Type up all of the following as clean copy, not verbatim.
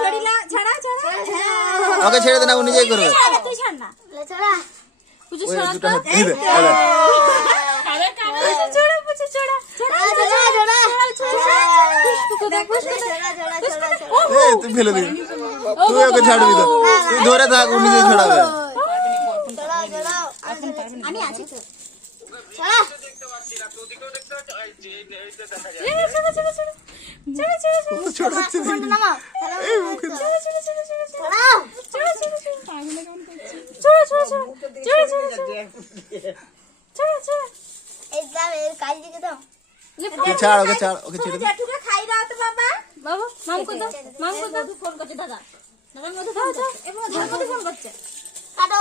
ছড়িলা ছাড়া ছাড়া ওকে ছেড়ে দে না, ও নিজেই করবে। তুই ছাড় না ছাড়া পুচু ওই ছাড়া দুটো হাত এই এই দে, তো। এই দে। আরে কানে ছড়া পুচু ছড়া ছড়া এই তুই ফেলে দিবি, তুই ওকে ছাড়বি তো, তুই ধরে থাক, ও নিজেই ছড়াবে। আমি আছি তো ও ছড়াচ্ছে দেখি। এই মুখে দে। তুই ছাড়, ওকে ছাড়, ওকে ছেড়ে দে। জেঠুকে খাই দাও তো বাবা বাবা মাম কো দাও মাম কো দাও ফোন করছে দাদা দাদার মধ্যে ফোন করছে এবং ধর মধ্যে ফোন করছে হ্যালো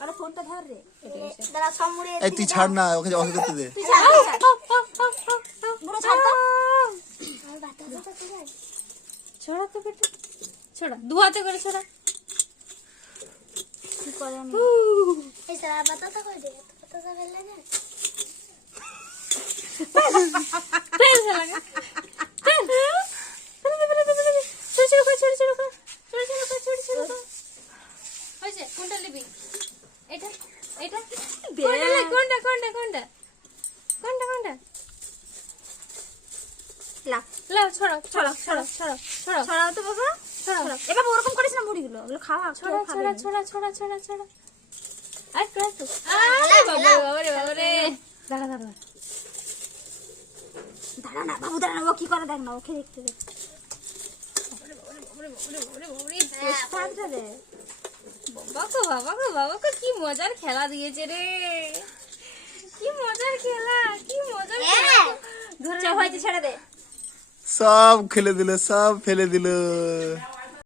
আরে ফোনটা ধর রে এই তুই ছাড় না, ওকে ওকে করতে দে। তুই ছাড় বুড়ো ছাড় তো छोड़ा तो बेटा छोड़ा दो हाथे करे छोड़ा কোনটা নিবি এটা এটা কোনটা কোনটা কোনটা কোনটা কোনটা লাও লাও ছড়া ছড়া ছড়া ছড়া ছড়া ছড়াও তো বাবা ছড়া এবার ওরকম করিস না মুড়িগুলো ওগুলো খাওয়া ছড়া ছড়া ছড়া ছড়া ছড়া ছড়া আর কর তো আরে বাবা রে বাবা রে দাঁড়া দাঁড়া দাঁড়া না বাবু দাঁড়া না ও কি করে দেখ না ওকে দেখতে দে বাবা কি মজার খেলা দিয়েছে রে কি মজার খেলা কি মজার খেলা ধরে হয়েছে ছেড়ে দে সব খেলে দিল, সব ফেলে দিল।